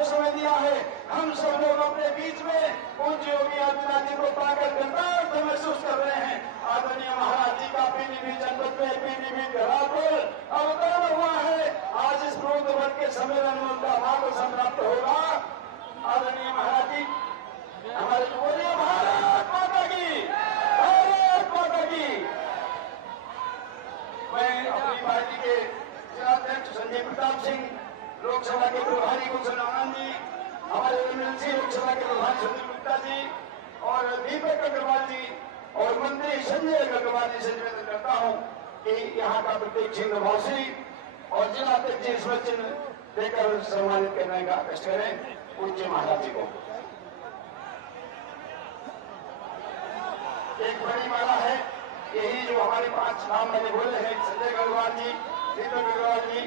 को समय दिया है। हम सब लोग अपने बीच में पूज्य योगी आदित्यनाथ जी को पाकर गर्वान्वित महसूस कर रहे हैं। आदरणीय महाराज जी का पीलीभीत जनपद में पीलीभीत घरापुर अवतरण हुआ है। आज इस प्रबुद्ध वर्ग के सम्मेलन में उनका भाग समाप्त होगा। आदरणीय महाराज जी हमारे बोलिए भारत माता की, भारत माता की। मैं अपनी पार्टी के जिलाध्यक्ष संजय प्रताप सिंह, लोकसभा के प्रभारी गुलशन आनंद जी, हमारे एमएलसी लोकसभा के प्रभारी सुनील गुप्ता जी और दीपक अग्रवाल जी और मंत्री संजय अग्रवाल जी से निवेदन करता हूं कि यहाँ का प्रत्येक चिन्ह मौसी और जिलाध्यक्ष जी स्मृति चिन्ह देकर सम्मानित करने का कष्ट करें पूज्य महाराज जी को। एक बड़ी माला है, यही जो हमारे 5 नाम मैंने बोले हैं, संजय अग्रवाल जी, दीपक अग्रवाल जी,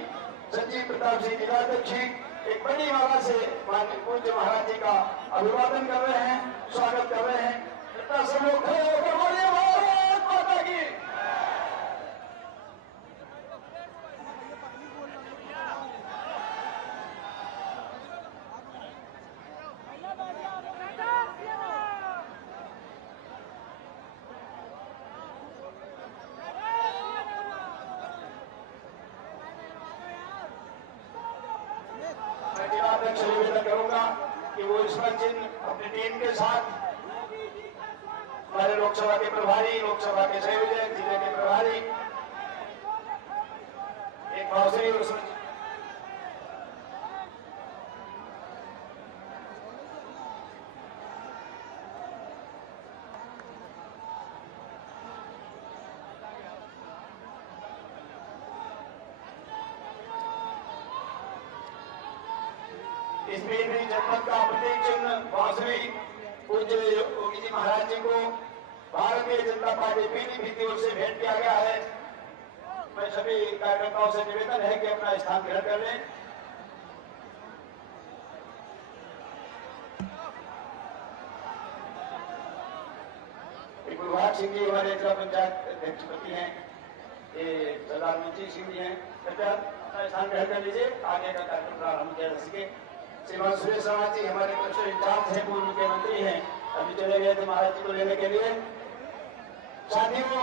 संजीव प्रताप जी जिलाध्यक्ष जी, एक बड़ी माला से माननीय पूज्य महाराज जी का अभिवादन कर रहे हैं, स्वागत कर रहे हैं। इतना सब लोग खड़े होकर बोलिए भारत माता की। जिलाध्यक्ष निवेदन करूंगा कि वो स्मृति चिन्ह अपनी टीम के साथ हमारे लोकसभा के प्रभारी, लोकसभा के संयोजक, जिले के प्रभारी एक भाव से इस पीलीभीत जनपद का प्रतीक चिन्ह बांसुरी पूज्य योगी जी महाराज जी को भारतीय जनता पार्टी पीलीभीत की ओर से भेंट किया गया है। मैं सभी कार्यकर्ताओं से निवेदन है कि अपना स्थान ग्रहण कर लें। गुरुभाग सिंह जी हमारे जिला पंचायत अध्यक्ष पति हैं, ये सरदार मंची सिंह जी हैं। कृपया अपना स्थान ग्रहण कर लीजिए, आगे का कार्यक्रम प्रारंभ किया जा सके। श्रीमान सुरेश शर्मा जी हमारे कलेक्टर इंचार्ज हैं, पूर्व मुख्यमंत्री हैं, अभी चले गए थे महाराज जी को लेने के लिए। साथियों,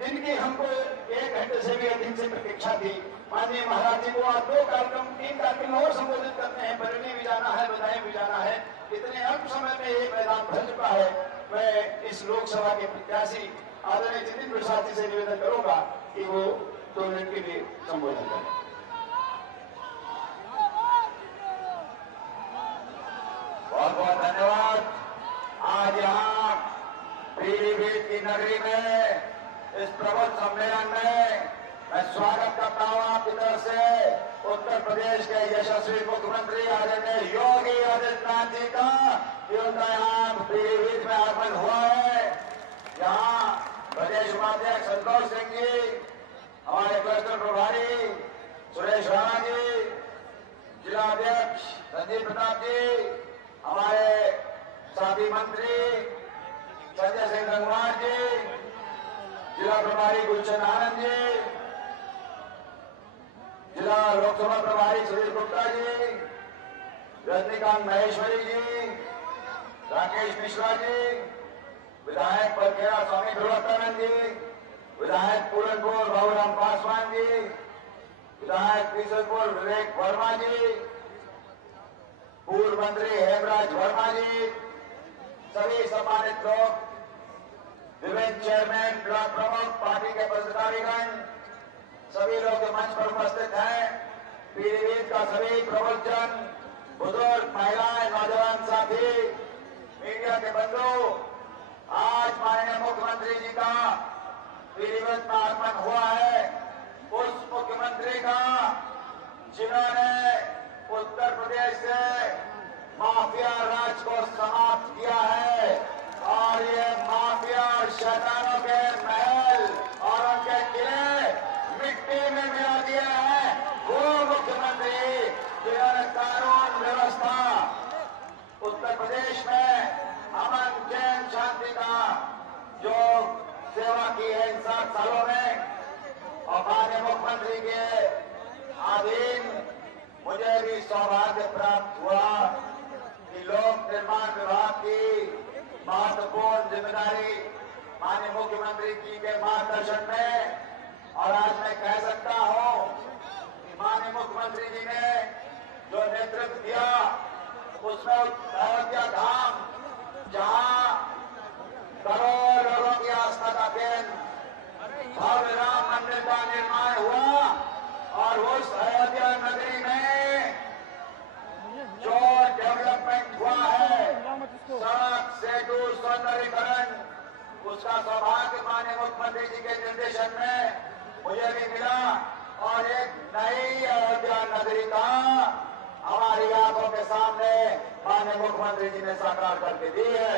जिनकी हमको 1 घंटे से भी अधिक से प्रतीक्षा थी, माननीय महाराज जी को आज 2 कार्यक्रम 3 कार्यक्रम और संबोधित करते हैं, बरेली भी जाना है, बधाई भी जाना है। इतने अल्प समय में ये मैदान भर चुका है। मैं इस लोकसभा के प्रत्याशी आदरणीय जितिन प्रसाद जी से निवेदन करूंगा कि वो 2 मिनट के लिए संबोधन करें। बहुत बहुत धन्यवाद। आज यहाँ पीलीभीत की नगरी में इस प्रबुद्ध सम्मेलन में मैं स्वागत करता हूँ आपकी तरफ से उत्तर प्रदेश के यशस्वी मुख्यमंत्री आदरणीय योगी आदित्यनाथ जी का, कि उनका यहाँ पीलीभीत में आगमन हुआ है। यहाँ प्रदेश उपाध्यक्ष संतोष सिंह जी, हमारे क्लस्टर प्रभारी सुरेश राणा जी, जिलाध्यक्ष संजीव प्रताप जी, हमारे साथी मंत्री संजय सिंह गंगवार जी, जिला प्रभारी गुलशन आनंद जी, जिला लोकसभा प्रभारी सुनील गुप्ता जी, रजनीकांत महेश्वरी जी, राकेश मिश्रा जी, विधायक बलखेड़ा स्वामी प्रवर्तनानंद जी, विधायक पूरनपुर बाबूराम पासवान जी, विधायक किशनपुर विवेक वर्मा जी, पूर्व मंत्री हेमराज वर्मा जी, सभी सम्मानित लोग, विभिन्न चेयरमैन, ब्लॉक प्रमुख, पार्टी के पदाधिकारीगण, सभी लोग मंच पर उपस्थित हैं। पीलीभीत का सभी प्रबुद्धजन, बुजुर्ग, महिलाएं, नौजवान साथी, मीडिया के बंधु, आज माननीय मुख्यमंत्री जी का पीलीभीत में आगमन हुआ है। उस मुख्यमंत्री का जिन्होंने उत्तर प्रदेश से माफिया राज को समाप्त किया है और ये माफिया शैतानों के महल और उनके किले मिट्टी में मिला दिया है। वो मुख्यमंत्री जिन्होंने कानून व्यवस्था उत्तर प्रदेश में अमन चैन शांति का जो सेवा की है इन 7 सालों में, और माननीय मुख्यमंत्री के अधीन मुझे सौभाग्य प्राप्त हुआ कि लोक निर्माण विभाग की महत्वपूर्ण जिम्मेदारी माननीय मुख्यमंत्री जी के मार्गदर्शन में, और आज मैं कह सकता हूं कि माननीय मुख्यमंत्री जी ने जो नेतृत्व दिया उसमें अयोध्या धाम, जहां करोड़ों लोगों की आस्था का केंद्र भव्य राम मंदिर का निर्माण हुआ, और उस अयोध्या नगरी में जो डेवलपमेंट हुआ है, सड़क सेतु सौंदर्यीकरण, उसका सौभाग्य माननीय मुख्यमंत्री जी के निर्देशन में मुझे भी मिला, और एक नई अयोध्या नगरी का हमारी आंखों के सामने माननीय मुख्यमंत्री जी ने साकार करके दी है।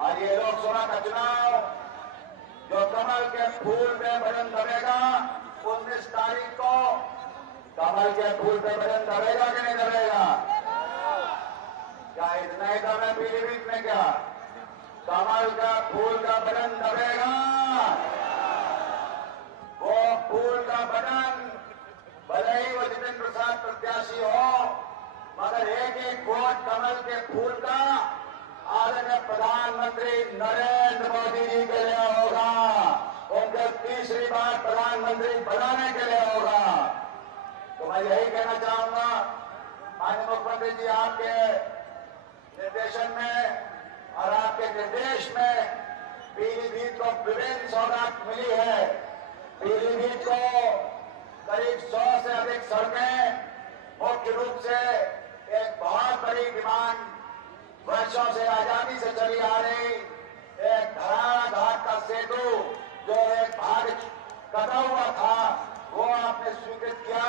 और ये लोकसभा का चुनाव जो कमल के फूल पे बटन दबेगा 19 तारीख को, कमल के फूल पे बटन दबेगा कि नहीं दबेगा? क्या इतना ही दम है पीलीभीत में? क्या कमल का फूल का बटन दबेगा? वो फूल का बटन भले ही वो जितेंद्र प्रसाद प्रत्याशी हो, मगर एक एक वोट कमल के फूल का आदरणीय प्रधानमंत्री नरेंद्र मोदी जी के लिए होगा, उनके तीसरी बार प्रधानमंत्री बनाने के लिए होगा। तो मैं यही कहना चाहूंगा माननीय मुख्यमंत्री जी, आपके निर्देशन में और आपके निर्देश में पीलीभीत को विभिन्न सौगात मिली है। पीलीभीत को करीब 100 से अधिक सड़कें, मुख्य रूप से एक बहुत बड़ी डिमांड वर्षों से आजादी से चली आ रही एक धराड़ा घाट का सेतु, जो एक भाग कटा हुआ था, वो आपने स्वीकृत किया।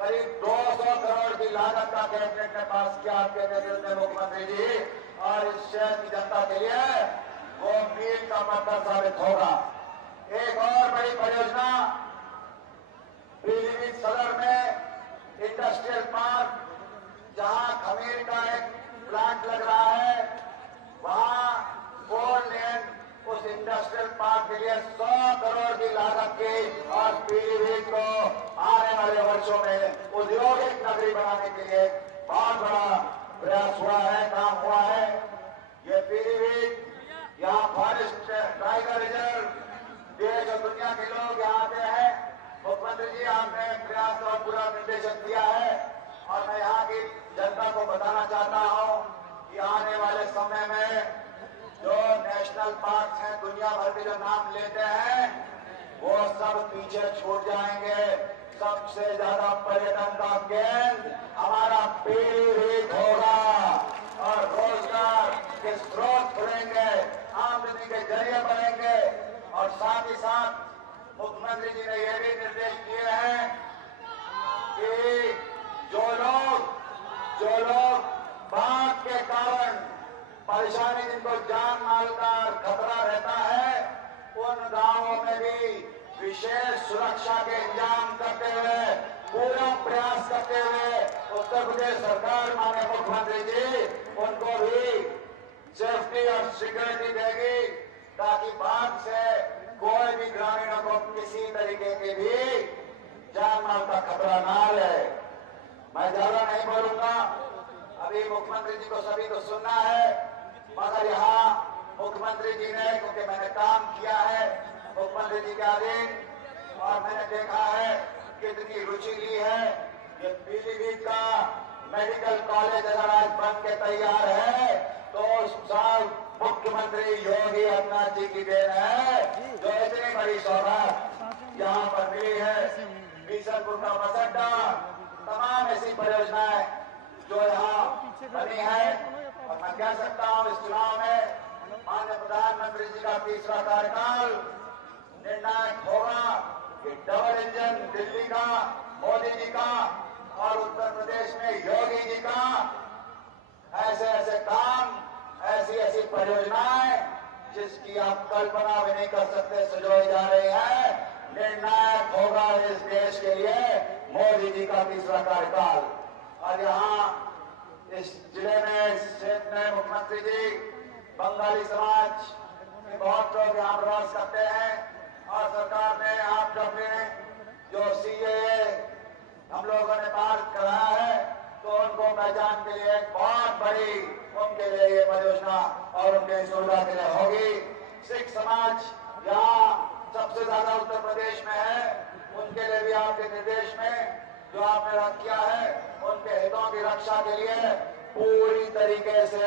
करीब 200 करोड़ की लागत का कैबिनेट ने पास किया आपके नेतृत्व में मुख्यमंत्री जी, और इस शहर की जनता के लिए वो मील का पत्थर साबित होगा। एक और बड़ी परियोजना पीलीभीत सदर में इंडस्ट्रियल पार्क, जहां खमीर का एक प्लांट लग रहा है, वहां 4 लेन उस इंडस्ट्रियल पार्क के लिए 100 करोड़ की लागत की, और पीलीभीत को आने वाले वर्षों में औद्योगिक नगरी बनाने के लिए बहुत बड़ा प्रयास हुआ है, काम हुआ है। ये पीलीभीत, यहाँ फॉरेस्ट टाइगर रिजर्व, देश और दुनिया के लोग यहाँ आते हैं। मुख्यमंत्री जी, आपने प्रयास और पूरा निर्देशन दिया है, और मैं यहाँ की जनता को बताना चाहता हूँ कि आने वाले समय में जो नेशनल पार्क हैं, दुनिया भर के जो नाम लेते हैं, वो सब पीछे छूट जाएंगे। सबसे ज्यादा पर्यटन का केंद्र हमारा पीलीभीत होगा, और रोजगार के स्रोत खुलेंगे, आमदनी के जरिए बढ़ेंगे। और साथ ही साथ मुख्यमंत्री जी ने यह भी निर्देश दिए हैं कि जो लोग बाढ़ के कारण परेशानी, जिनको जान माल का खतरा रहता है, उन गांवों में भी विशेष सुरक्षा के इंतजाम करते हुए, पूरा प्रयास करते हुए उत्तर प्रदेश सरकार माननीय मुख्यमंत्री जी उनको भी सेफ्टी और सिक्योरिटी देगी, ताकि बाढ़ से कोई भी ग्रामीणों को किसी तरीके की भी जान माल का खतरा ना रहे। मैं ज्यादा नहीं बोलूंगा, अभी मुख्यमंत्री जी को सभी को सुनना है, मगर यहाँ मुख्यमंत्री जी ने, क्योंकि मैंने काम किया है मुख्यमंत्री जी के अधीन, और मैंने देखा है कितनी रुचि ली है। ये पीलीभीत का मेडिकल कॉलेज अगर आज बन के तैयार है, तो साल मुख्यमंत्री योगी आदित्यनाथ जी की देन है, जो इतनी बड़ी सौगात यहाँ पर मिली है। बीसलपुर का बस अड्डा, तमाम ऐसी परियोजनाएं जो यहाँ बनी है, और मैं कह सकता हूँ इस चुनाव में माननीय प्रधानमंत्री जी का तीसरा कार्यकाल निर्णायक होगा कि डबल इंजन दिल्ली का, मोदी जी का, और उत्तर प्रदेश में योगी जी का ऐसे ऐसे काम, ऐसी ऐसी परियोजनाएं जिसकी आप कल्पना भी नहीं कर सकते सजोई जा रही है। निर्णायक होगा इस देश के लिए मोदी जी का तीसरा कार्यकाल। और यहाँ इस जिले में, इस क्षेत्र में मुख्यमंत्री जी बंगाली समाज के बहुत लोग यहाँ प्रवास करते हैं, और सरकार ने आप जब जो CAA हम लोगों ने पास कराया है, तो उनको पहचान के लिए एक बहुत बड़ी उनके लिए ये परियोजना और उनके सुविधा के लिए होगी। सिख समाज यहाँ सबसे ज्यादा उत्तर प्रदेश में है, उनके लिए भी आपके निर्देश में जो आपने रख किया है, उनके हितों की रक्षा के लिए पूरी तरीके से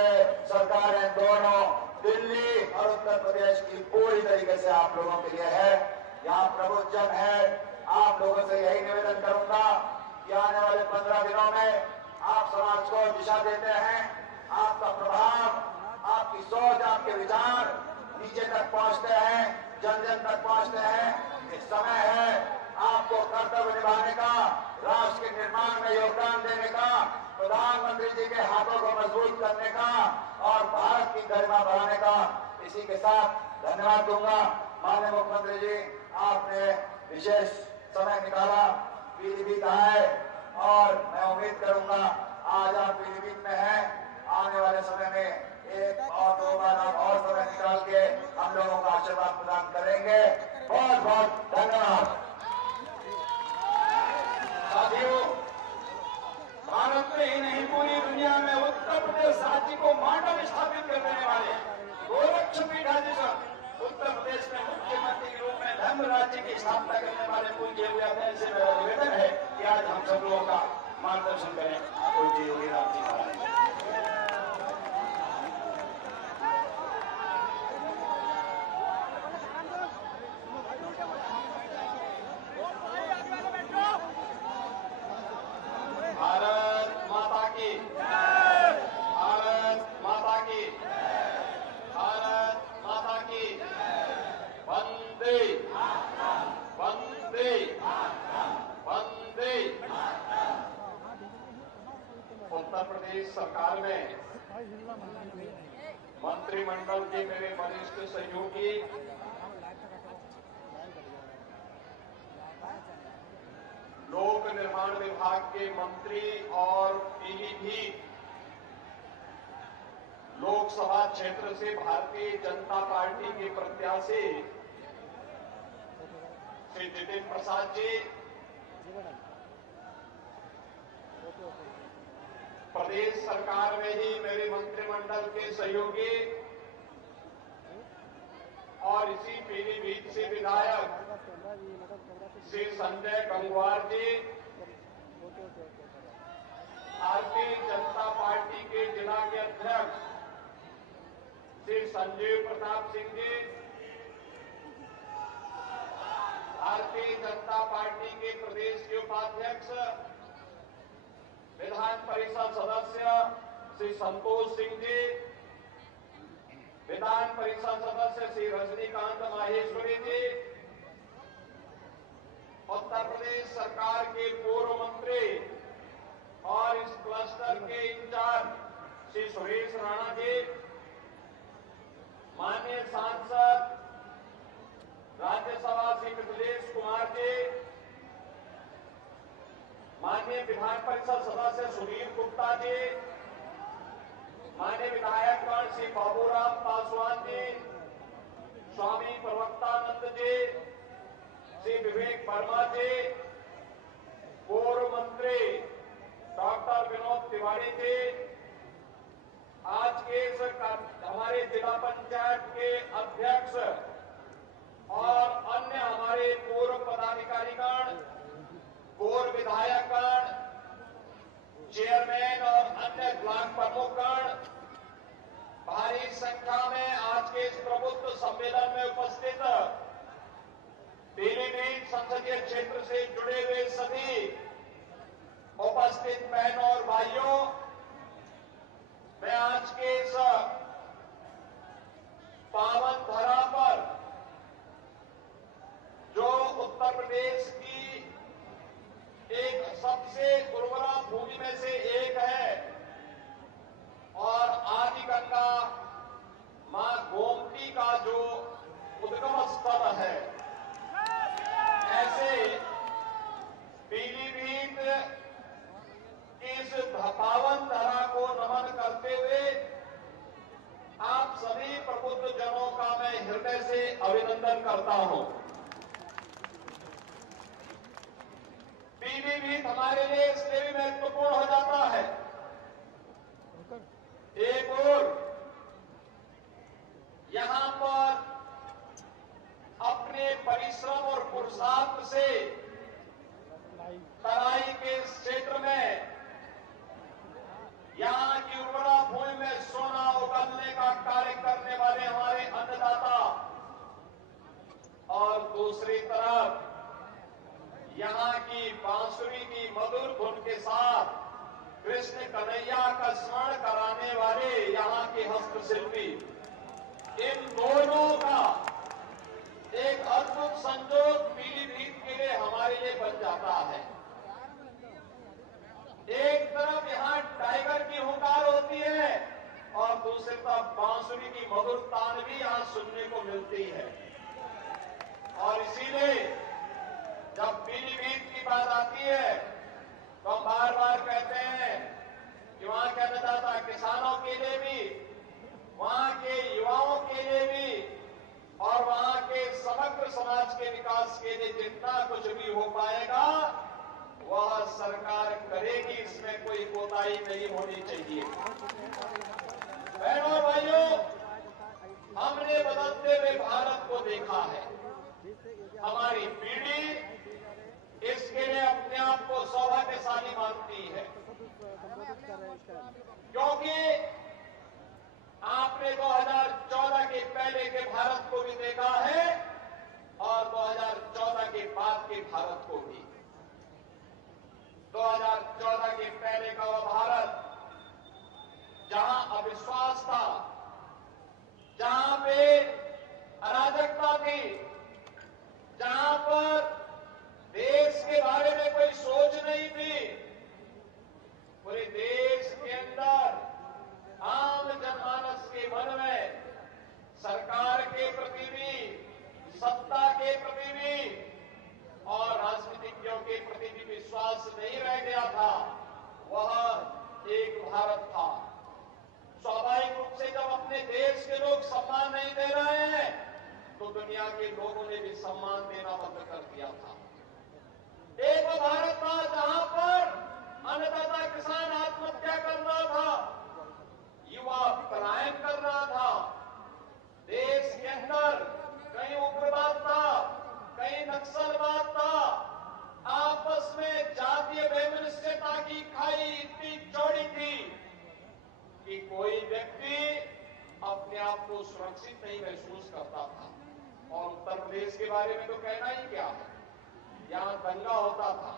सरकारें दोनों दिल्ली और उत्तर प्रदेश की पूरी तरीके से आप लोगों के लिए है। यहाँ प्रबुद्धजन है, आप लोगों से यही निवेदन करूंगा कि आने वाले 15 दिनों में आप समाज को दिशा देते हैं, आपका प्रभाव, आपकी सोच, आपके विचार नीचे तक पहुंचते हैं, जन जन तक पहुंचते हैं। इस समय है आपको कर्तव्य निभाने का, राष्ट्र के निर्माण में योगदान देने का, प्रधानमंत्री जी के हाथों को मजबूत करने का और भारत की गरिमा बढ़ाने का। इसी के साथ धन्यवाद दूंगा। माननीय मुख्यमंत्री जी, आपने विशेष समय निकाला, पीलीभीत आए और मैं उम्मीद करूंगा आज आप पीलीभीत में हैं, आने वाले समय में एक और 2 बार आप और समय निकाल के हम लोगों को आशीर्वाद प्रदान करेंगे। बहुत बहुत धन्यवाद। साथियों, भारत में ही नहीं पूरी दुनिया में उत्तर प्रदेश राज्य को मॉडल स्थापित कर देने वाले गोरक्षपीठाधीश्वर उत्तर प्रदेश में मुख्यमंत्री के रूप में धर्म राज्य की स्थापना करने वाले पूज्य योगी आदित्यनाथ से मेरा निवेदन है कि आज हम सब लोगों का मार्गदर्शन करें। पूज्य योगी आदित्यनाथ जी महाराज। भारत माता की, भारत माता की, भारत माता की, वंदे वंदे वंदे। उत्तर प्रदेश सरकार में मंत्रिमंडल के मेरे वरिष्ठ सहयोगी, लोक निर्माण विभाग के मंत्री और पीलीभीत लोकसभा क्षेत्र से भारतीय जनता पार्टी के प्रत्याशी श्री जितिन प्रसाद जी, प्रदेश सरकार में ही मेरे मंत्रिमंडल के सहयोगी और इसी पीलीभीत से विधायक श्री संजय गंगवार जी, भारतीय जनता पार्टी के जिला के अध्यक्ष श्री संजीव प्रताप सिंह जी, भारतीय जनता पार्टी के प्रदेश के उपाध्यक्ष विधान परिषद सदस्य श्री संतोष सिंह जी, विधान परिषद सदस्य श्री रजनीकांत माहेश्वरी जी, उत्तर प्रदेश सरकार के पूर्व मंत्री और इस क्लस्टर के इंचार्ज श्री सुरेश राणा जी, माननीय सांसद राज्यसभा श्री मिथिलेश कुमार जी, माननीय विधान परिषद सदस्य सुनील गुप्ता जी, माननीय विधायकगण श्री बाबूराम पासवान जी, स्वामी प्रवक्तानंद जी, श्री विवेक वर्मा जी, पूर्व मंत्री डॉक्टर विनोद तिवारी जी, आज के हमारे जिला पंचायत के अध्यक्ष और अन्य हमारे पूर्व पदाधिकारीगण, पूर्व विधायकगण, चेयरमैन और अन्य ब्लॉक प्रमुखगण, भारी संख्या में आज के इस प्रबुद्ध सम्मेलन में उपस्थित पीलीभीत संसदीय क्षेत्र से जुड़े हुए सभी उपस्थित बहनों और भाइयों, मैं आज के इस पावन धरा पर जो उत्तर प्रदेश की एक सबसे उर्वरा भूमि में से एक है और आदि गंगा मां गोमती का जो उद्गम स्थल है, ऐसे पीलीभीत की इस पावन धरा को नमन करते हुए आप सभी प्रबुद्ध जनों का मैं हृदय से अभिनंदन करता हूं। पीलीभीत पीलीभीत हमारे लिए इसलिए भी महत्वपूर्ण हो जाता है। एक और यहां पर अपने परिश्रम और पुरुषार्थ से तराई के इस क्षेत्र में यहां की उर्वरा भूमि में सोना उगलने का कार्य करने वाले हमारे अन्नदाता, और दूसरी तरफ यहां की बांसुरी की मधुर धुन के साथ कृष्ण कन्हैया का स्मरण कराने वाले यहां के हस्तशिल्पी, इन दोनों का एक अद्भुत संजोग पीलीभीत के लिए हमारे लिए बन जाता है। एक तरफ यहां टाइगर की हुंकार होती है और दूसरी तरफ बांसुरी की मधुर तान भी यहां सुनने को मिलती है। और इसीलिए जब पीलीभीत की बात आती है तो हम बार बार कहते हैं कि वहां के अन्नदाता किसानों के लिए भी, वहां के युवाओं के लिए भी और वहां के समग्र समाज के विकास के लिए जितना कुछ भी हो पाएगा वह सरकार करेगी, इसमें कोई कोताही नहीं होनी चाहिए। बहनों और भाइयों, हमने बदलते हुए भारत को देखा है। हमारी पीढ़ी इसके लिए अपने आप को सौभाग्यशाली मानती है, क्योंकि आपने 2014 के पहले के भारत को भी देखा है और 2014 के बाद के भारत को भी। 2014 के पहले का वह भारत जहां अविश्वास था, जहां पे अराजकता थी, जहां पर देश के बारे में कोई सोच नहीं थी, पूरे देश के अंदर आम जनमानस के मन में सरकार के प्रति भी, सत्ता के प्रति भी और राजनीतिज्ञों के प्रति भी विश्वास नहीं रह गया था। वह एक भारत था। स्वाभाविक रूप से जब अपने देश के लोग सम्मान नहीं दे रहे हैं तो दुनिया के लोगों ने भी सम्मान देना बंद कर दिया था। एक वो भारत था जहां पर अन्नदाता किसान आत्महत्या कर रहा था, युवा पलायन कर रहा था, देश के अंदर कहीं उग्रवाद था, कहीं नक्सलवाद था, आपस में जातीय वैमनस्यता की खाई इतनी चौड़ी थी कि कोई व्यक्ति अपने आप को सुरक्षित नहीं महसूस करता था। और उत्तर प्रदेश के बारे में तो कहना ही क्या है, यहां दंगा होता था।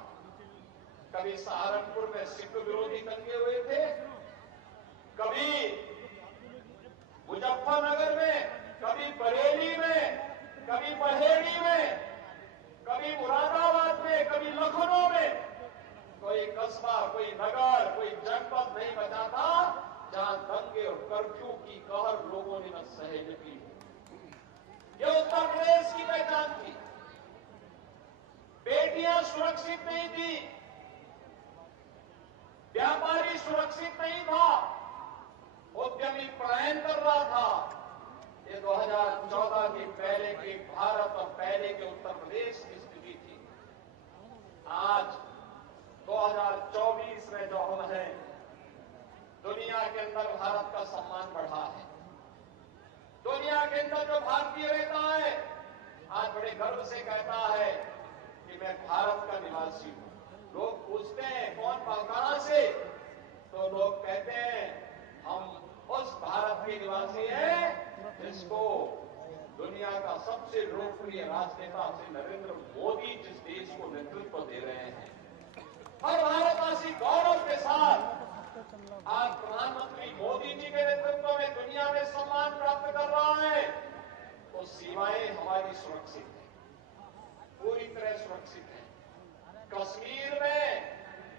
कभी सहारनपुर में सिख विरोधी दंगे हुए थे, कभी मुजफ्फरनगर में, कभी बरेली में, कभी बहेड़ी में, कभी मुरादाबाद में, कभी लखनऊ में। कोई कस्बा, कोई नगर, कोई जनपद नहीं बचा था जहां दंगे और कर्फ्यू की कहर लोगों ने न सह की। यह उत्तर प्रदेश की पहचान थी। बेटियां सुरक्षित नहीं थी, व्यापारी सुरक्षित नहीं था, उद्यमी पलायन कर रहा था। ये 2014 के पहले के भारत और पहले के उत्तर प्रदेश की स्थिति थी। आज 2024 में जो हम हैं, दुनिया के अंदर भारत का सम्मान बढ़ा है। दुनिया के अंदर जो भारतीय रहता है आज बड़े गर्व से कहता है कि मैं भारत का निवासी हूं। लोग पूछते हैं कौन कहां से, तो लोग कहते हैं हम उस भारत के निवासी हैं जिसको दुनिया का सबसे लोकप्रिय राजनेता श्री नरेंद्र मोदी जिस देश को नेतृत्व दे रहे हैं। हर भारतवासी गौरव के साथ आज प्रधानमंत्री मोदी जी के नेतृत्व में दुनिया में सम्मान प्राप्त कर रहा है। तो सीमाएं हमारी सुरक्षित है, पूरी तरह सुरक्षित है। कश्मीर में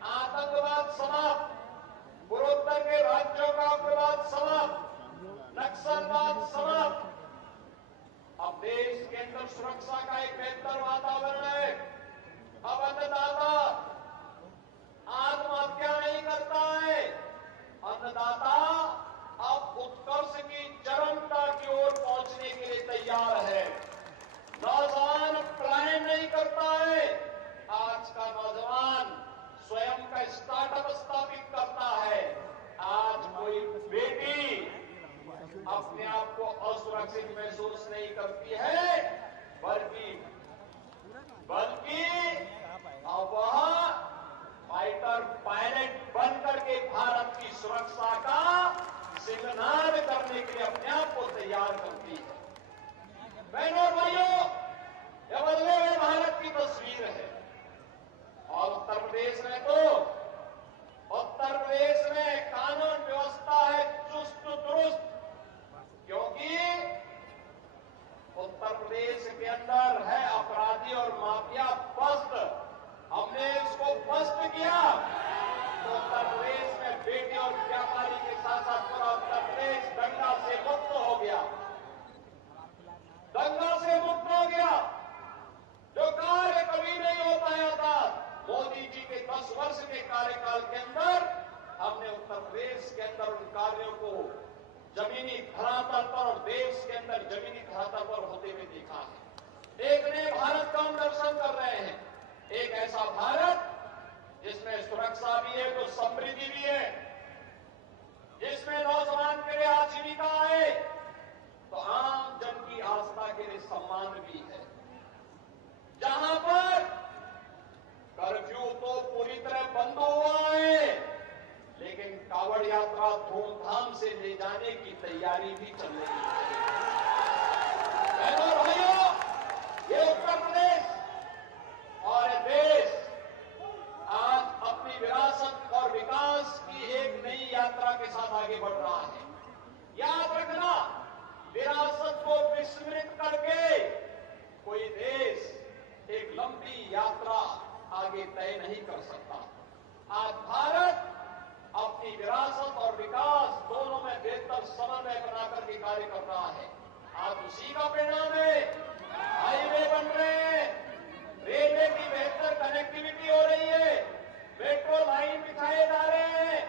आतंकवाद समाप्त, पूर्वोत्तर के राज्यों का उग्रवाद समाप्त, नक्सलवाद समाप्त। अब देश के अंदर सुरक्षा का एक बेहतर वातावरण है। अब अन्नदाता आत्महत्या नहीं करता है, अन्नदाता अब उत्कर्ष की चरमता की ओर पहुंचने के लिए तैयार है। नौजवान पलायन नहीं करता है। आज का नौजवान सुरक्षित महसूस नहीं करती है, बल्कि अब वह फाइटर पायलट बनकर के भारत की सुरक्षा का सिंहनाद करने के लिए अपने आप को तैयार करती है। बहनों और भाइयों, यह बदले हुए भारत की तस्वीर है। और उत्तर प्रदेश में कानून व्यवस्था है चुस्त दुरुस्त, क्योंकि उत्तर प्रदेश के अंदर है अपराधी और माफिया पस्त। हमने इसको पस्त किया तो उत्तर प्रदेश में बेटी और व्यापारी के साथ साथ पूरा उत्तर प्रदेश दंगा से मुक्त हो गया। जो कार्य कभी नहीं हो पाया था, मोदी जी के 10 वर्ष के कार्यकाल के अंदर हमने उत्तर प्रदेश के अंदर उन कार्यों को जमीनी धरातल पर और देश के अंदर जमीनी धरातल पर होते हुए देखा है। एक नए भारत का हम दर्शन कर रहे हैं, एक ऐसा भारत जिसमें सुरक्षा भी है तो समृद्धि भी है, जिसमें नौजवान के लिए आजीविका है तो आम जन की आस्था के लिए सम्मान भी है, जहां पर कर्फ्यू तो पूरी तरह बंद हुआ है, लेकिन कावड़ यात्रा धूमधाम से ले जाने की तैयारी भी चल रही है। बहनों और भाइयों, ये उत्तर प्रदेश और ये देश आज अपनी विरासत और विकास की एक नई यात्रा के साथ आगे बढ़ रहा है। याद रखना, विरासत को विस्मृत करके कोई देश एक लंबी यात्रा आगे तय नहीं कर सकता। आज भारत अपनी विरासत और विकास दोनों में बेहतर समन्वय बनाकर के कार्य कर रहा है। आज उसी का परिणाम है, हाईवे बन रहे हैं, रेलवे की बेहतर कनेक्टिविटी हो रही है, मेट्रो लाइन बिछाए जा रहे हैं,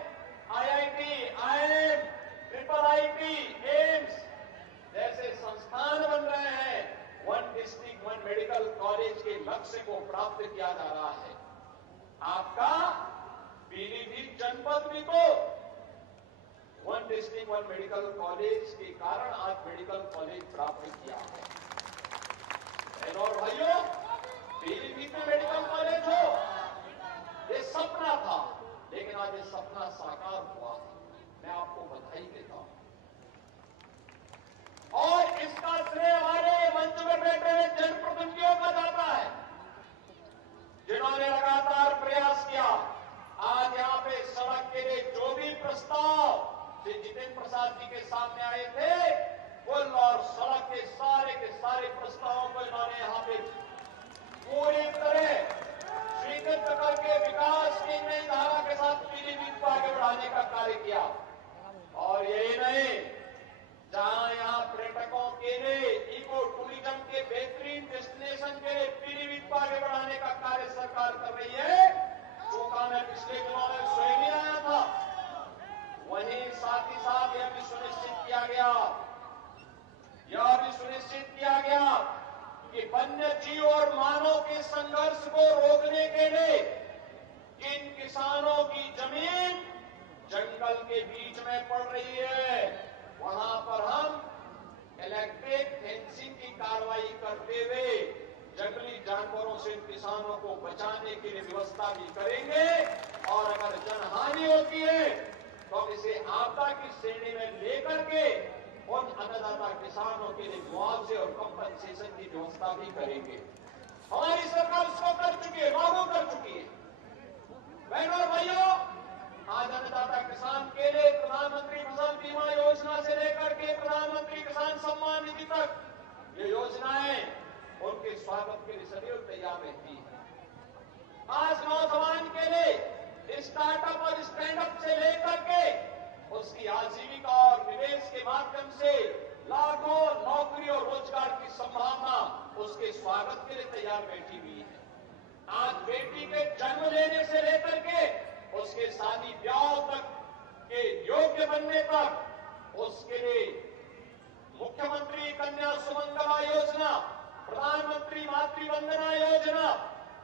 IIT, IIM, IIT, एम्स जैसे संस्थान बन रहे हैं। 1 डिस्ट्रिक्ट 1 मेडिकल कॉलेज के लक्ष्य को प्राप्त किया जा रहा है। आपका पीलीभीत जनपद भी तो 1 डिस्ट्रिक्ट 1 मेडिकल कॉलेज के कारण आज मेडिकल कॉलेज प्राप्त किया है। बहनों और भाइयों, पीलीभीत में मेडिकल कॉलेज हो, ये सपना था, लेकिन आज ये सपना साकार हुआ। मैं आपको बधाई देता हूं और इसका श्रेय हमारे मंच में बैठे हुए जनप्रतिनिधियों का जाता है, जिन्होंने लगातार प्रयास किया। आज यहाँ पे सड़क के लिए जो भी प्रस्ताव श्री जितेंद्र प्रसाद जी के सामने आए थे, पुल और सड़क के सारे प्रस्तावों को इन्होंने यहाँ पे पूरी तरह स्वीकृत करके विकास की नई धारा के साथ पीलीभीत को आगे बढ़ाने का कार्य किया। और यही नहीं, जहां यहाँ पर्यटकों के लिए इको टूरिज्म के बेहतरीन डेस्टिनेशन के लिए पीलीभीत को आगे बढ़ाने का कार्य सरकार कर रही है। चूंकि मैं पिछले दिनों में स्वयं ही आया था, वहीं साथ ही साथ यह भी सुनिश्चित किया गया कि वन्य जीव और मानव के संघर्ष को रोकने के लिए जिन किसानों की जमीन जंगल के बीच में पड़ रही है, वहां पर हम इलेक्ट्रिक फेंसिंग की कार्रवाई करते हुए जंगली जानवरों से किसानों को बचाने के लिए व्यवस्था भी करेंगे। और अगर जनहानि होती है तो हम इसे आपदा की श्रेणी में लेकर के उन अन्नदाता किसानों के लिए मुआवजे और कंपनसेशन की व्यवस्था भी करेंगे। हमारी सरकार उसको कर चुकी है, लागू कर चुकी है। बहनों और भाइयों, आज अन्नदाता किसान के लिए प्रधानमंत्री फसल बीमा योजना से लेकर के प्रधानमंत्री किसान सम्मान निधि तक ये योजनाएं उनके स्वागत के लिए सदैव तैयार रहती है। आज नौजवान के लिए स्टार्टअप और स्टैंडअप से लेकर के उसकी आजीविका और निवेश के माध्यम से लाखों नौकरी और रोजगार की संभावना उसके स्वागत के लिए तैयार बैठी हुई है। आज बेटी के जन्म लेने से लेकर के उसके शादी ब्याह तक के योग्य बनने तक उसके लिए मुख्यमंत्री कन्या सुमंगला योजना, प्रधानमंत्री मातृ वंदना योजना,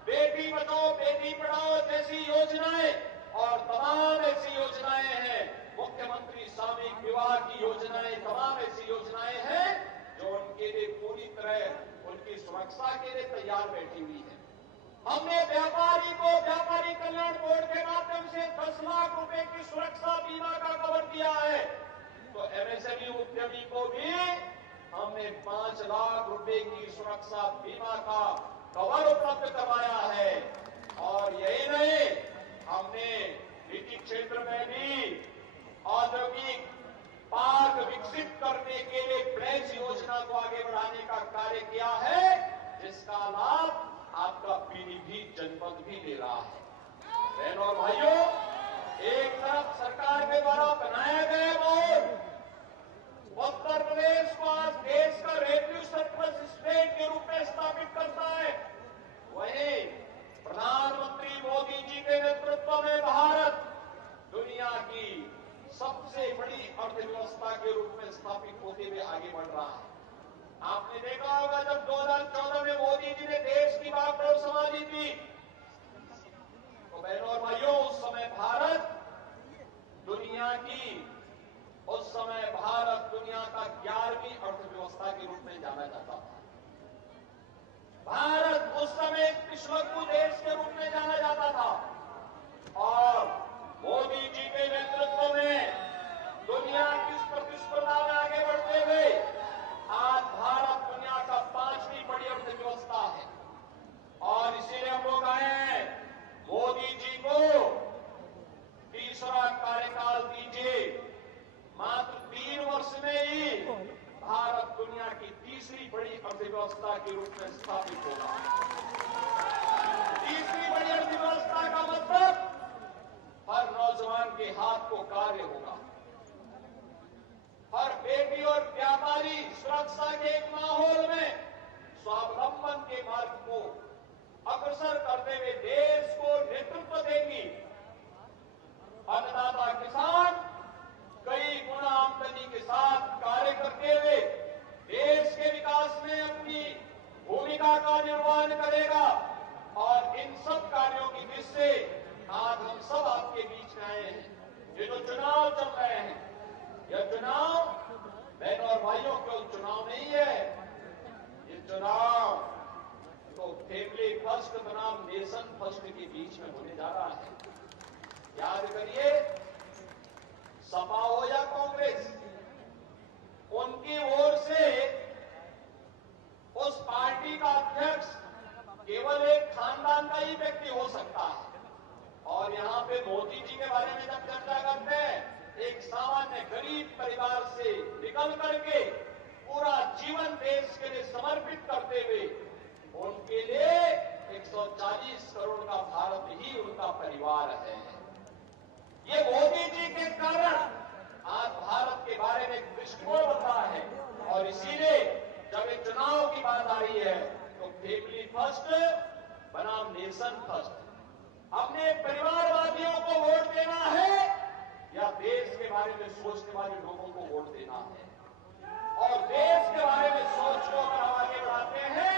बेटी बचाओ बेटी पढ़ाओ जैसी योजनाएं और तमाम ऐसी योजनाएं हैं, मुख्यमंत्री सामूहिक विवाह की योजनाएं, तमाम ऐसी योजनाएं हैं सुरक्षा के लिए तैयार बैठी हुई है। हमने व्यापारी को व्यापारी कल्याण बोर्ड के माध्यम से 10 लाख रुपए की सुरक्षा बीमा का कवर दिया है, तो एमएसएमई उद्यमी को भी हमने 5 लाख रुपए की सुरक्षा बीमा का कवर उपलब्ध करवाया है। और यही नहीं, हमने निजी क्षेत्र में भी औद्योगिक पार्क विकसित करने के लिए प्लेस योजना को आगे बढ़ाने का कार्य किया है, जिसका लाभ आपका पीलीभीत जनपद भी ले रहा है। बहनों और भाइयों, एक तरफ सरकार के द्वारा बनाया गया बोर्ड उत्तर प्रदेश को आज देश का रेवेन्यू सरप्लस स्टेट के रूप में स्थापित करता है, वहीं प्रधानमंत्री मोदी जी के नेतृत्व में भारत दुनिया की सबसे बड़ी अर्थव्यवस्था के रूप में स्थापित होते हुए आगे बढ़ रहा है। आपने देखा होगा जब 2014 में मोदी जी ने देश की बागडोर संभाली थी, तो बहनों और भाइयों, उस समय भारत दुनिया का 11वीं अर्थव्यवस्था के रूप में जाना जाता था। भारत उस समय एक पिछड़ू देश के रूप में जाना जाता था, और मोदी जी के नेतृत्व में दुनिया की प्रतिस्पर्धा में आगे बढ़ते हुए आज भारत दुनिया का 5वीं बड़ी अर्थव्यवस्था है। और इसीलिए हम लोग आए हैं, मोदी जी को तीसरा कार्यकाल दीजिए। मात्र 3 वर्ष में ही भारत दुनिया की तीसरी बड़ी अर्थव्यवस्था के रूप में स्थापित होगा। तीसरी बड़ी अर्थव्यवस्था का मतलब हर नौजवान के हाथ को कार्य होगा, हर बेटी और व्यापारी सुरक्षा के एक माहौल में स्वावलंबन के मार्ग को अग्रसर करते हुए देश को नेतृत्व देगी। अन्नदाता किसान कई गुना आमदनी के साथ कार्य करते हुए देश के विकास में अपनी भूमिका का निर्वहन करेगा। और इन सब कार्यों की दृष्टि से आज हम सब आपके बीच में आए हैं। ये जो चुनाव चल रहे हैं, यह चुनाव बहनों और भाइयों केवल चुनाव नहीं है, ये चुनाव तो फैमिली फर्स्ट बनाम नेशन फर्स्ट के बीच में होने जा रहा है। याद करिए, सपा हो या कांग्रेस, उनकी ओर से उस पार्टी का अध्यक्ष केवल एक खानदान का ही व्यक्ति हो सकता है। और यहां पे मोदी जी के बारे में जब चर्चा करते हैं, एक सामान्य गरीब परिवार से निकल करके पूरा जीवन देश के लिए समर्पित करते हुए उनके लिए 140 करोड़ का भारत ही उनका परिवार है। ये मोदी जी के कारण आज भारत के बारे में एक दृष्टिकोण बन रहा है। और इसीलिए जब ये चुनाव की बात आ रही है तो फैमिली फर्स्ट बनाम नेशन फर्स्ट, अपने परिवारवादियों को वोट देना है या देश के बारे में सोचने वाले लोगों को वोट देना है। और देश के बारे में सोच को अगर हम आगे बढ़ाते हैं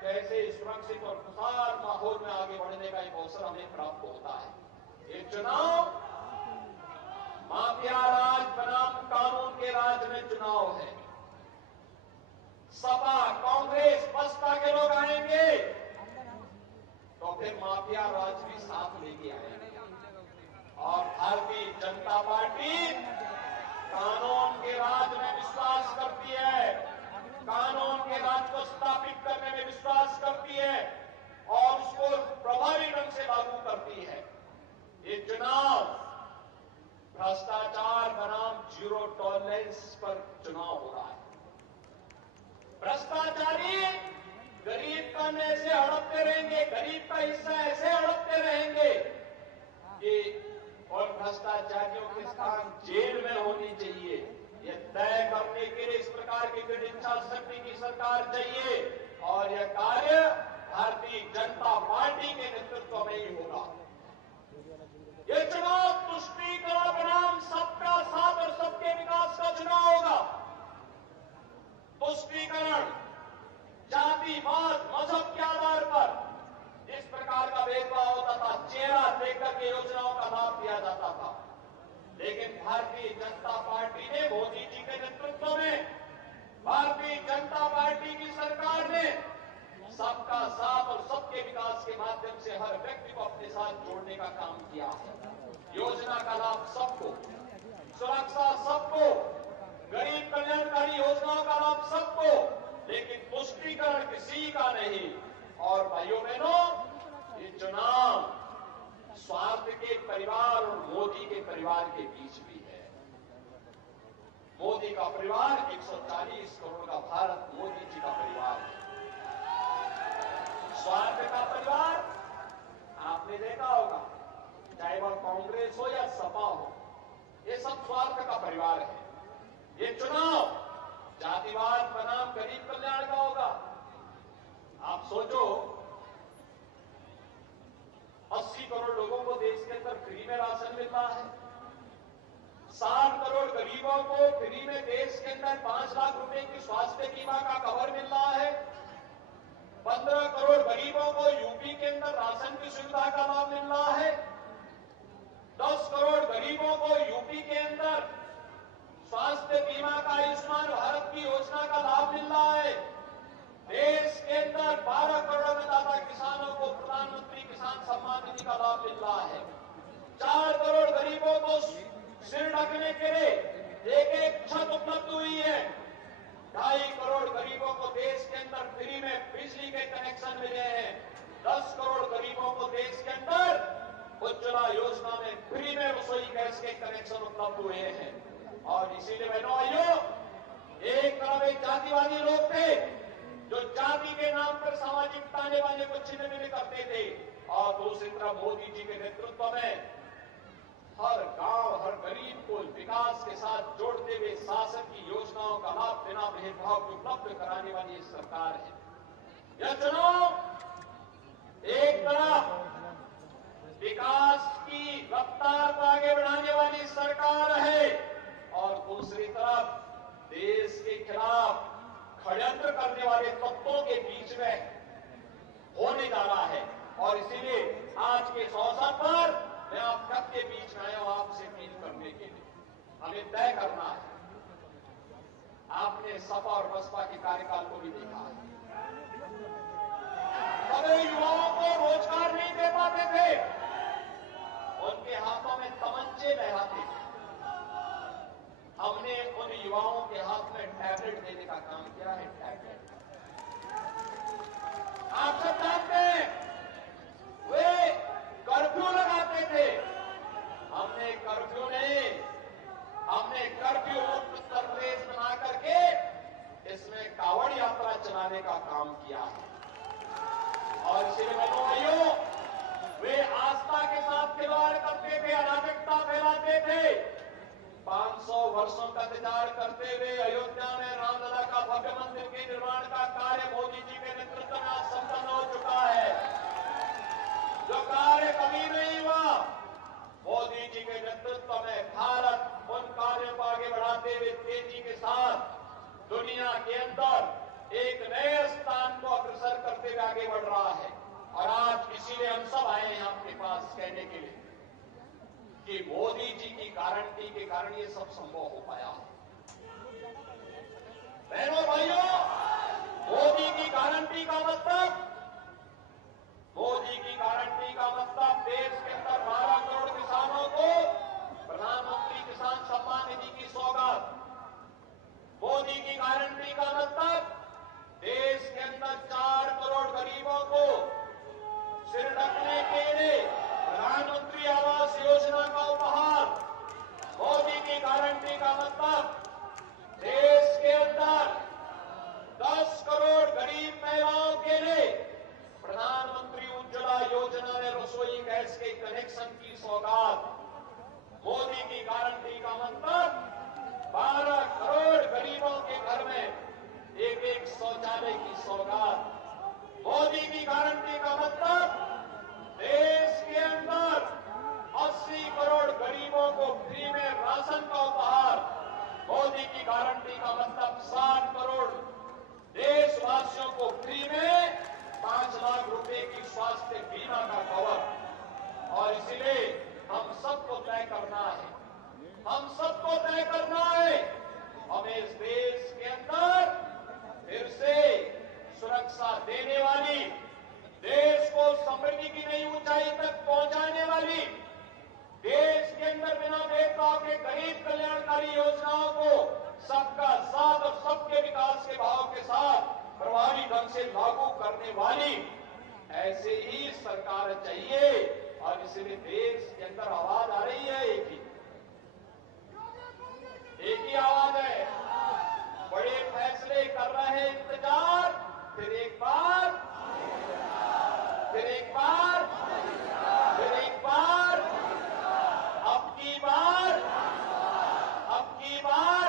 तो ऐसे सुरक्षित और खुशहाल माहौल में आगे बढ़ने का एक अवसर हमें प्राप्त होता है। ये चुनाव माफिया राज बनाम कानून के राज में चुनाव है। सपा, कांग्रेस, बसपा के लोग आएंगे तो फिर माफिया राज भी साथ लेके आएंगे। और भारतीय जनता पार्टी कानून के राज में विश्वास करती है, कानून के राज को स्थापित करने में विश्वास करती है और उसको प्रभावी ढंग से लागू करती है। ये चुनाव भ्रष्टाचार बनाम जीरो टॉलरेंस पर चुनाव हो रहा है। भ्रष्टाचारी गरीब का ऐसे हड़पते रहेंगे, गरीब का हिस्सा ऐसे हड़पते रहेंगे कि और भ्रष्टाचारियों के स्थान जेल में होनी चाहिए। यह तय करने के लिए इस प्रकार की इच्छा शक्ति की सरकार चाहिए और यह कार्य भारतीय जनता पार्टी के नेतृत्व में ही होगा। यह चुनाव तुष्टीकरण बनाम सबका साथ और सबके विकास का चुनाव होगा। तुष्टीकरण जातिवाद मजहब के आधार पर जिस प्रकार का भेदभाव होता था, चेहरा देखकर के योजनाओं का लाभ दिया जाता था, लेकिन भारतीय जनता पार्टी ने मोदी जी के नेतृत्व में भारतीय जनता पार्टी की सरकार ने सबका साथ और सबके विकास के माध्यम से हर व्यक्ति को अपने साथ जोड़ने का काम किया है। योजना का लाभ सबको, सुरक्षा सबको, गरीब कल्याणकारी योजनाओं का लाभ सबको, लेकिन तुष्टीकरण किसी का नहीं। और भाइयों बहनों, ये चुनाव स्वार्थ के परिवार और मोदी के परिवार के बीच भी है। मोदी का परिवार 140 करोड़ का भारत मोदी जी का परिवार है। स्वार्थ का परिवार आपने देखा होगा, चाहे वह कांग्रेस हो या सपा हो, ये सब स्वार्थ का परिवार है। ये चुनाव जातिवाद बनाम गरीब कल्याण का होगा। आप सोचो, 80 करोड़ लोगों को देश के अंदर फ्री में राशन मिलता है, 60 करोड़ गरीबों को फ्री में देश के अंदर 5 लाख रुपए की स्वास्थ्य बीमा का कवर मिल रहा है, 15 करोड़ गरीबों को यूपी के अंदर राशन की सुविधा का लाभ मिल रहा है, 10 करोड़ गरीबों को यूपी के अंदर स्वास्थ्य बीमा का आयुष्मान भारत की योजना का लाभ मिल रहा है। देश के अंदर 12 करोड़ से ज्यादा किसानों को प्रधानमंत्री किसान सम्मान निधि का लाभ मिल रहा है। 4 करोड़ गरीबों को सिर ढकने के लिए एक छत उपलब्ध हुई है। 2.5 करोड़ गरीबों को देश के अंदर फ्री में बिजली के कनेक्शन मिले हैं। 10 करोड़ गरीबों को देश के अंदर उज्ज्वला योजना में फ्री में रसोई गैस के कनेक्शन उपलब्ध हुए हैं। और इसीलिए बहनों भाइयों, एक तरफ एक जातिवादी लोग थे जो जाति के नाम पर सामाजिक ताने बाने को छिन्न भिन्न करते थे, और दूसरी तरफ मोदी जी के नेतृत्व में हर गांव, हर गरीब को विकास के साथ जोड़ते हुए शासन की योजनाओं का लाभ बिना भेदभाव के उपलब्ध कराने वाली सरकार है। यह चुनाव एक तरफ विकास की रफ्तार को आगे बढ़ाने वाली सरकार है, और दूसरी तरफ देश के खिलाफ षड्यंत्र करने वाले तत्वों के बीच में होने जा रहा है। और इसीलिए आज के इस अवसर पर मैं आप सबके बीच में आया हूं आपसे अपील करने के लिए। हमें तय करना है। आपने सपा और बसपा के कार्यकाल को भी देखा है, कभी युवाओं को रोजगार नहीं दे पाते थे, उनके हाथों में तमंचे लहराते थे। हमने उन युवाओं के हाथ में टैबलेट देने का काम किया है। टैबलेट आप सब जानते हैं, वे कर्फ्यू लगाते थे। हमने कर्फ्यू नहीं, हमने कर्फ्यू मुक्त उत्तर प्रदेश बना करके इसमें कावड़ यात्रा चलाने का काम किया है। और इसीलिए बहनों भाइयों, वे आस्था के साथ खिलवाड़ करते थे, अराजकता फैलाते थे। 500 वर्षों का इंतजार करते हुए अयोध्या में रामलला का भव्य मंदिर के निर्माण का कार्य मोदी जी के नेतृत्व में आज संपन्न हो चुका है। जो कार्य कभी नहीं हुआ, मोदी जी के नेतृत्व में भारत उन कार्यों को आगे बढ़ाते हुए तेजी के साथ दुनिया के अंदर एक नए स्थान को अग्रसर करते हुए आगे बढ़ रहा है। और आज इसीलिए हम सब आए हैं आपके पास कहने के लिए कि मोदी जी की गारंटी के कारण ये सब संभव हो पाया है। बहनों भाइयों, मोदी की गारंटी का मतलब, मोदी की गारंटी का मतलब देश के अंदर 12 करोड़ किसानों को प्रधानमंत्री किसान सम्मान निधि की सौगात। मोदी की गारंटी का मतलब देश के अंदर 4 करोड़ गरीबों को सिर ढकने के लिए प्रधानमंत्री आवास योजना का उपहार। मोदी की गारंटी का मतलब देश के अंदर 10 करोड़ गरीब महिलाओं के लिए प्रधानमंत्री उज्ज्वला योजना में रसोई गैस के कनेक्शन की सौगात। मोदी की गारंटी का मतलब 12 करोड़ गरीबों के घर में एक शौचालय की सौगात। मोदी की गारंटी का मतलब देश के अंदर 80 करोड़ गरीबों को फ्री में राशन का उपहार। मोदी की गारंटी का मतलब 60 करोड़ देशवासियों को फ्री में 5 लाख रुपए की स्वास्थ्य बीमा का कवर। और इसलिए हम सबको तय करना है, हम सबको तय करना है, हमें इस देश के अंदर फिर से सुरक्षा देने वाली, देश को समृद्धि की नई ऊंचाई तक पहुंचाने वाली, देश के अंदर बिना भेदभाव के गरीब कल्याणकारी योजनाओं को सबका साथ और सबके विकास के भाव के साथ प्रभावी ढंग से लागू करने वाली ऐसे ही सरकार चाहिए। और इसलिए देश के अंदर आवाज आ रही है एक ही आवाज है। बड़े फैसले कर रहे हैं इंतजार, फिर एक बार, फिर एक बार, फिर एक बार, अब की बार, अब की बार।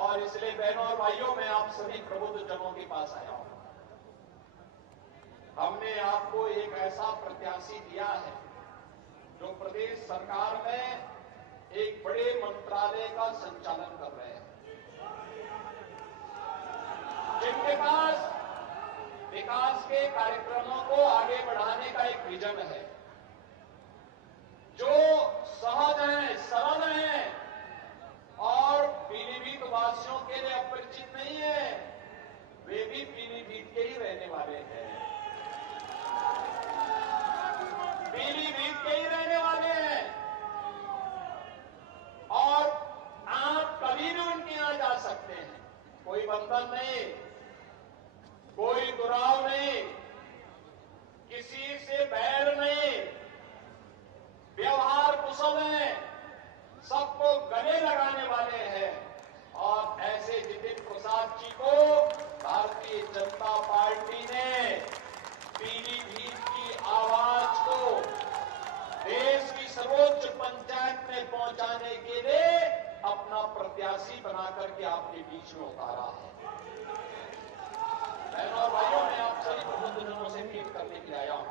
और इसलिए बहनों और भाइयों, मैं आप सभी प्रबुद्ध जनों के पास आया हूं। हमने आपको एक ऐसा प्रत्याशी दिया है जो प्रदेश सरकार में एक बड़े मंत्रालय का संचालन कर रहे हैं, जिनके पास विकास के कार्यक्रमों को आगे बढ़ाने का एक विजन है, जो सहज है, सरल है और पीलीभीत वासियों के लिए अपरिचित नहीं है। वे भी पीलीभीत के ही रहने वाले हैं, पीलीभीत के ही रहने वाले हैं और आप कभी भी उनके यहां जा सकते हैं। कोई बंधन नहीं, कोई दुराव नहीं, किसी से बैर नहीं, व्यवहार कुशल है, सबको गले लगाने वाले हैं। और ऐसे जितिन प्रसाद जी को भारतीय जनता पार्टी ने पीलीभीत की आवाज को देश की सर्वोच्च पंचायत में पहुंचाने के लिए अपना प्रत्याशी बनाकर के आपके बीच में उतारा है। बहनों और भाइयों, मैं आप सभी प्रबुद्ध जनों से अपील करने के लिए आया हूं।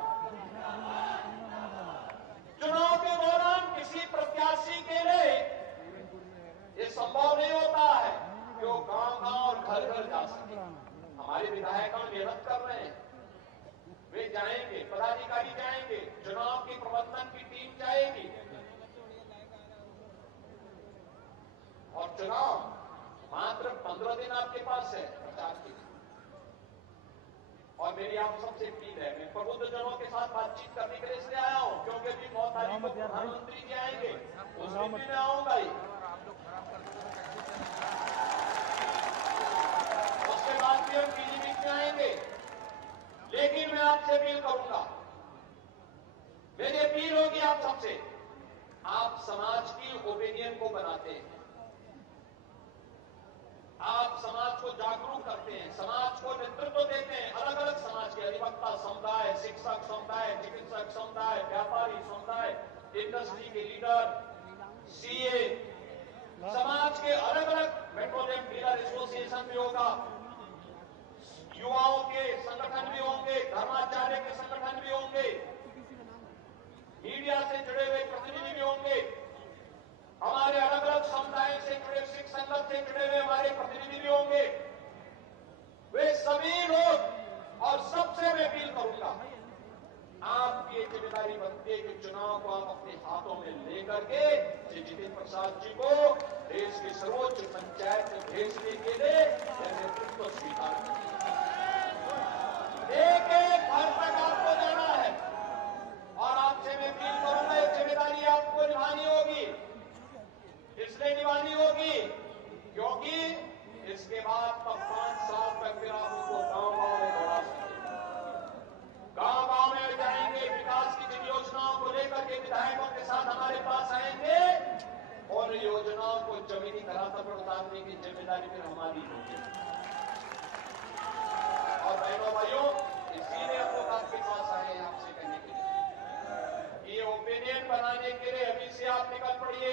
चुनाव के दौरान किसी प्रत्याशी के लिए ये संभव नहीं होता है कि वो गांव-गांव और घर-घर जा सके। हमारे विधायकगण मेहनत कर रहे हैं, वे जाएंगे, पदाधिकारी जाएंगे, चुनाव की प्रबंधन की टीम जाएगी और चुनाव मात्र 15 दिन आपके पास है प्रचार के लिए। और मेरी आप सबसे अपील है, मैं प्रबुद्ध जनों के साथ बातचीत करने के लिए इसलिए आया हूं क्योंकि अभी 9 तारीख को प्रधानमंत्री जी आएंगे, उस दिन भी मैं आऊंगा ही, उसके बाद भी हम पीलीभीत में आएंगे। लेकिन मैं आपसे अपील करूंगा, मेरी अपील होगी आप सबसे, आप समाज की ओपिनियन को बनाते हैं, आप समाज को जागरूक करते हैं, समाज को नेतृत्व देते हैं, अलग अलग समाज के अधिवक्ता समुदाय, शिक्षक समुदाय, चिकित्सक समुदाय, व्यापारी समुदाय, इंडस्ट्री के लीडर, सीए, समाज के अलग अलग पेट्रोलियम डीलर एसोसिएशन भी होगा, युवाओं के संगठन भी होंगे, धर्माचार्य के संगठन भी होंगे, मीडिया से जुड़े हुए प्रतिनिधि भी होंगे, हमारे अलग अलग समुदाय से जुड़े, सिख संगत से जुड़े हुए हमारे प्रतिनिधि भी होंगे। वे सभी लोग और सबसे मैं अपील करूंगा, आपकी ये जिम्मेदारी बनती है कि चुनाव को आप अपने हाथों में लेकर के श्री जितिन प्रसाद जी को देश की सर्वोच्च पंचायत में भेजने के लिए नेतृत्व स्वीकार करें। एक एक घर तक आपको जाना है और आपसे मैं अपील करूंगा, ये जिम्मेदारी आपको निभानी होगी। इसलिए निभानी होगी क्योंकि इसके बाद तब 5 साल तक फिर आप उनको गांव-गांव में दौड़ा सकते, गांव-गांव में जाएंगे, विकास की जिन योजनाओं को लेकर के विधायकों के साथ हमारे पास आएंगे और योजनाओं को जमीनी धरातल पर उतारने की जिम्मेदारी फिर हमारी होगी। और बहनों भाइयों, इसीलिए हम लोग आपके पास आए हैं आपसे कहने के लिए, ये ओपिनियन बनाने के लिए अभी से आप निकल पड़िए,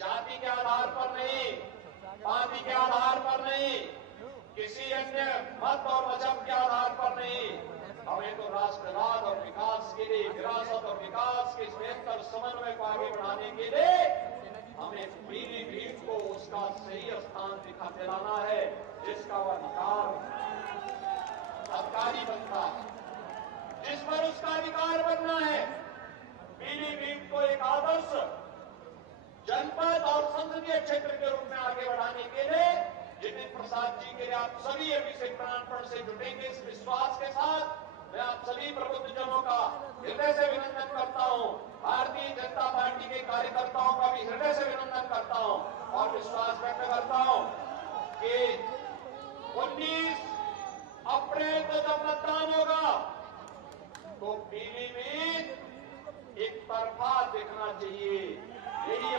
जाति के आधार पर नहीं, पार्टी के आधार पर नहीं, किसी अन्य मत और मजहब के आधार पर नहीं, हमें तो राष्ट्रवाद और विकास के लिए, विरासत और विकास के इस बेहतर समन्वय को आगे बढ़ाने के लिए हमें पीलीभीत को उसका सही स्थान दिलाना है, जिसका वह अधिकारी बनता है, जिस पर उसका अधिकार बनना है। पीलीभीत को एक आदर्श जनपद और संसदीय क्षेत्र के रूप में आगे बढ़ाने के लिए जितिन प्रसाद जी के लिए आप सभी अभी से प्राणपण से जुटेंगे इस विश्वास के साथ। मैं आप सभी प्रबुद्ध जनों का हृदय से अभिनंदन करता हूं। भारतीय जनता पार्टी के कार्यकर्ताओं का भी हृदय से अभिनंदन करता हूं और विश्वास व्यक्त करता हूं कि 19 अप्रैल को जब मतदान होगा तो पीलीभीत एक तरफा दिखना चाहिए। यही